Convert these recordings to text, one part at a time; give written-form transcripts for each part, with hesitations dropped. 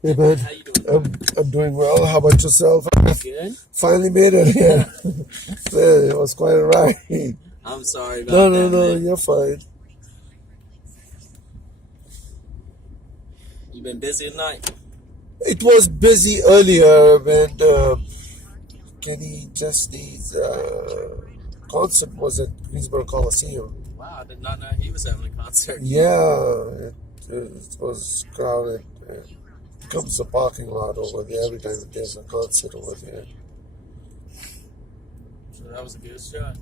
Hey Hey man, man, how you doing, man? I'm doing well. How about yourself? I Good. finally made it here. Man, it was quite a ride. I'm sorry No, about no, that, no, man. you're fine. You been busy tonight? It was busy earlier when Kenny Chesney's concert was at Greensboro Coliseum. Wow, I did not know he was having a concert. Yeah, it was crowded. It becomes a parking lot over there every time there's a concert over there. So that was a good shot.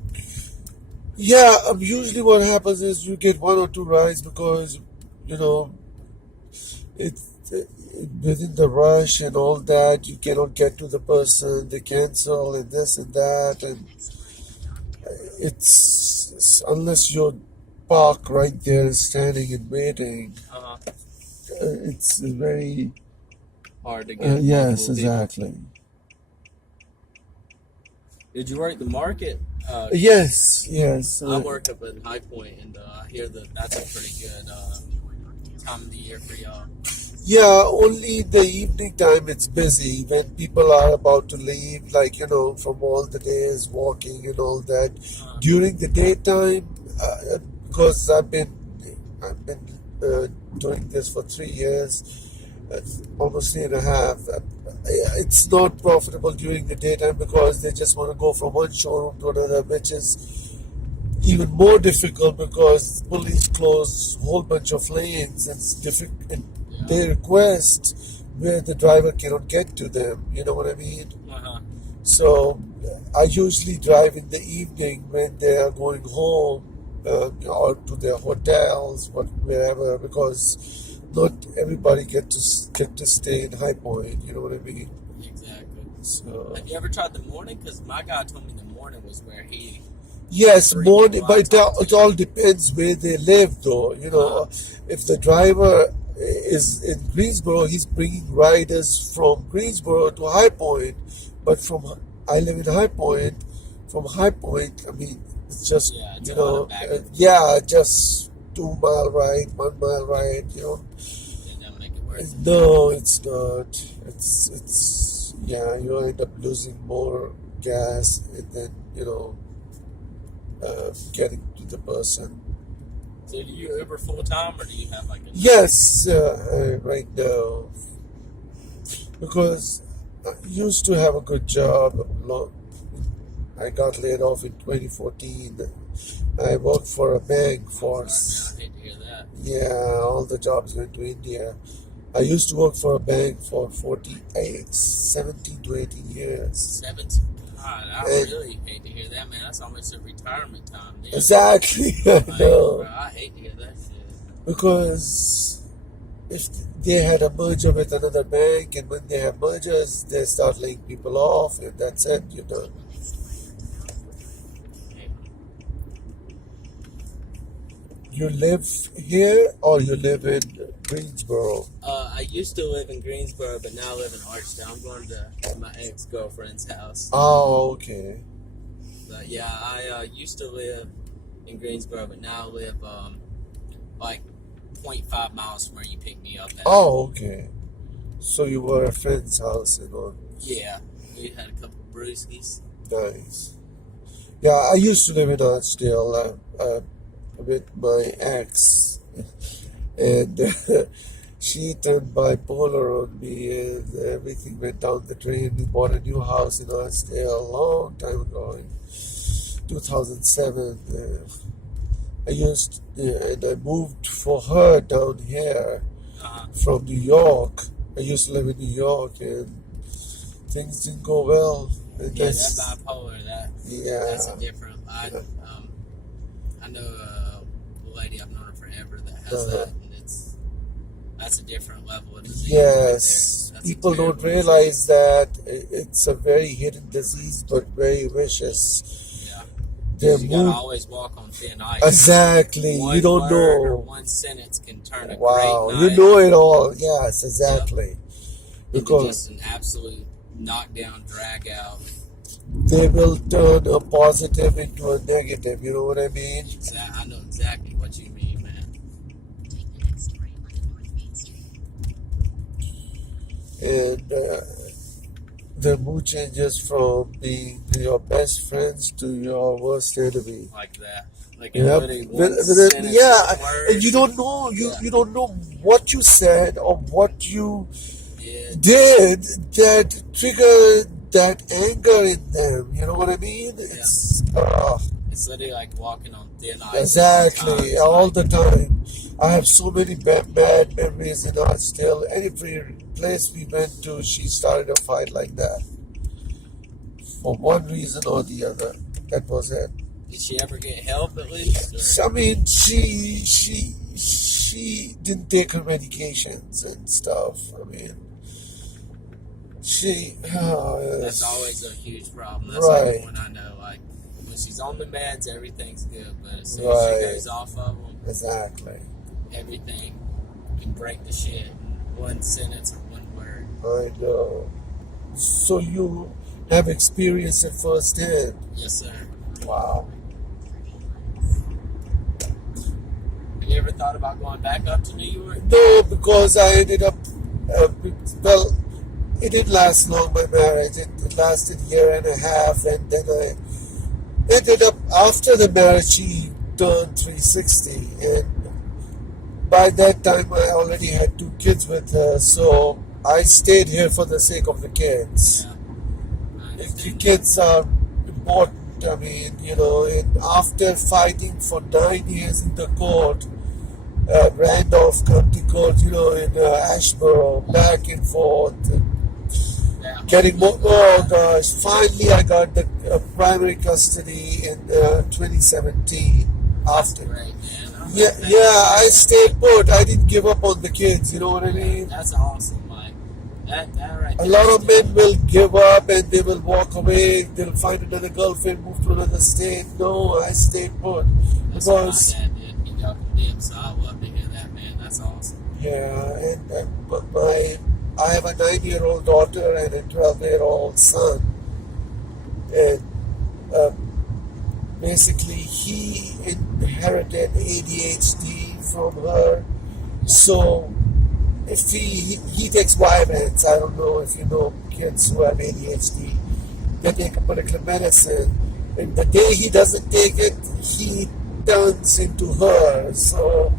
Yeah, usually what happens is you get one or two rides because, you know, it's within the rush and all that, you cannot get to the person, they cancel and this and that, and unless you're parked right there standing and waiting, Uh-huh. it's very Hard to get yes, multiple people. exactly. Did you work the market? Yes, yes. I work up in High Point, and I hear that that's a pretty good time of the year for y'all. Yeah, only the evening time it's busy when people are about to leave, like, from all the days walking and all that. Uh, During the daytime, because I've been doing this for 3 years, uh, almost 3.5. It's not profitable during the daytime because they just want to go from one showroom to another, which is even more difficult because police close a whole bunch of lanes and it's difficult. yeah. They request where the driver cannot get to them. You know what I mean? Uh-huh. So I usually drive in the evening when they are going home or to their hotels, wherever, because not everybody get to stay in High Point. You know what I mean? Exactly. So Have you ever tried the morning? Because my guy told me the morning was where he yes, three morning, people I but talked it to. all depends where they live, though. If the driver is in Greensboro, he's bringing riders from Greensboro to High Point, but I live in High Point. From High Point, I mean, it's just Yeah, it's a lot of back and forth. yeah, just 2 mile ride, 1 mile ride. It doesn't make it worth it. No, it's not. It's yeah, you end up losing more gas, and then getting to the person. So do you Uber full time, or do you have like another? Yes, right now, because I used to have a good job. I got laid off in 2014. I worked for a bank I'm for, sorry, man. I hate to hear that. yeah, all the jobs went to India. I used to work for a bank for 48, 17 to 18 years. 17. God, I And really hate to hear that, man. That's almost a retirement time, dude. exactly, I Like, bro, know. I hate to hear that shit. Because if they had a merger with another bank, and when they have mergers, they start laying people off, and that's it, Hey, You live here or you live in Greensboro? I used to live in Greensboro, but now I live in Archtown. I'm going to my ex-girlfriend's house. Oh, okay. But yeah, I used to live in Greensboro, but now I live like 0.5 miles from where you picked me up at. Oh, okay. So you were at a friend's house and all. Yeah, we had a couple of brewskis. Nice. Yeah, I used to live in Archdale with my ex, and she turned bipolar on me, and everything went down the drain. We bought a new house in Archdale a long time ago in 2007. And I moved for her down here Uh-huh. from New York. I used to live in New York, and things didn't go well. And Yeah, that bipolar, that's yeah, a different. I know a lady, I've known her forever, that has uh, that, and that's a different level of disease right there. yes. That's a People don't terrible disease. realize that it's a very hidden disease, but very vicious. Yeah, Their because you gotta mood, always walk on thin ice. exactly. You One don't word or know. one sentence can turn a great Wow, you night. know it all. Yes, Yep, exactly. into Because just an absolute knockdown, drag out. they will turn a positive into a negative. You know what I mean? I know exactly what you mean, man. and the mood changes from being your best friends to your worst enemy. Like that. Like You in know, literally one sentence, yeah, one word. and you don't know Yeah. you don't know what you said or what you Yeah. did that triggered that anger in them. You know what I mean? It's It's literally like walking on thin ice. exactly all the time. I have so many bad memories in Archdale. Every place we went to, she started a fight like that for one reason or the other. That was it. Did she ever get help at least? Or? I mean, she didn't take her medications and stuff. I mean, That's always a huge problem. That's Right. like when I know, like when she's on the meds, everything's good, but as soon as Right. she goes off of them, exactly. everything can break the shit in one sentence or one word. I know. So you have experienced it firsthand. Yes, sir. Wow. Have you ever thought about going back up to New York? No, because I ended up, well, it didn't last long, my marriage. It lasted a year and a half, and then I ended up, after the marriage, she turned 360, and by that time I already had 2 kids with her, so I stayed here for the sake of the kids. Yeah. The kids are important. I mean, and after fighting for 9 years in the court, Randolph County Court, in Ashboro, back and forth, Yeah. getting more. Oh gosh! Finally, I got the primary custody in 2017. That's After, great, man. I stayed put. I didn't give up on the kids. You know what I mean? That's awesome. Like that right A there lot is of men will give up and they will walk away. They'll find another girlfriend, move to another state. No, I stayed put That's what because my dad did. He got condemned, so I love to hear that, man. That's awesome. and I have a 9-year-old daughter and a 12-year-old son, and basically he inherited ADHD from her. So if he takes Vyvanse, I don't know if you know kids who have ADHD, they take a particular medicine, and the day he doesn't take it, he turns into her. So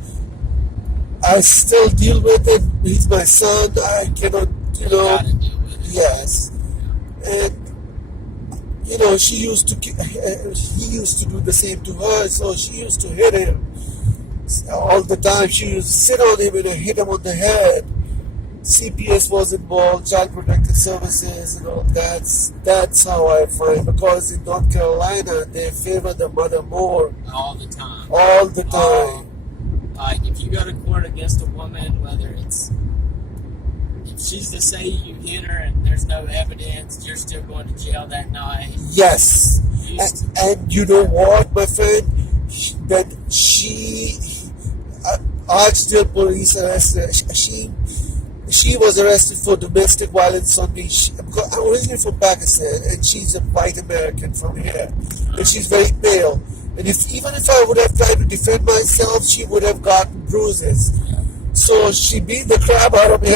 I still deal with it. He's my son. I cannot, You gotta deal with it. yes. And he used to do the same to her. So she used to hit him all the time. She used to sit on him and hit him on the head. CPS was involved, Child Protective Services, that's how I find, because in North Carolina they favor the mother more All the time. all the time. Like if you go to court against a woman, whether it's if she's to say you hit her and there's no evidence, you're still going to jail that night. Yes, You used to- and you know what, my friend, that Archdale police arrested. She was arrested for domestic violence on me. Because I'm originally from Pakistan, and she's a white American from here, and she's very pale. And even if I would have tried to defend myself, she would have gotten bruises. So she beat the crap out of me.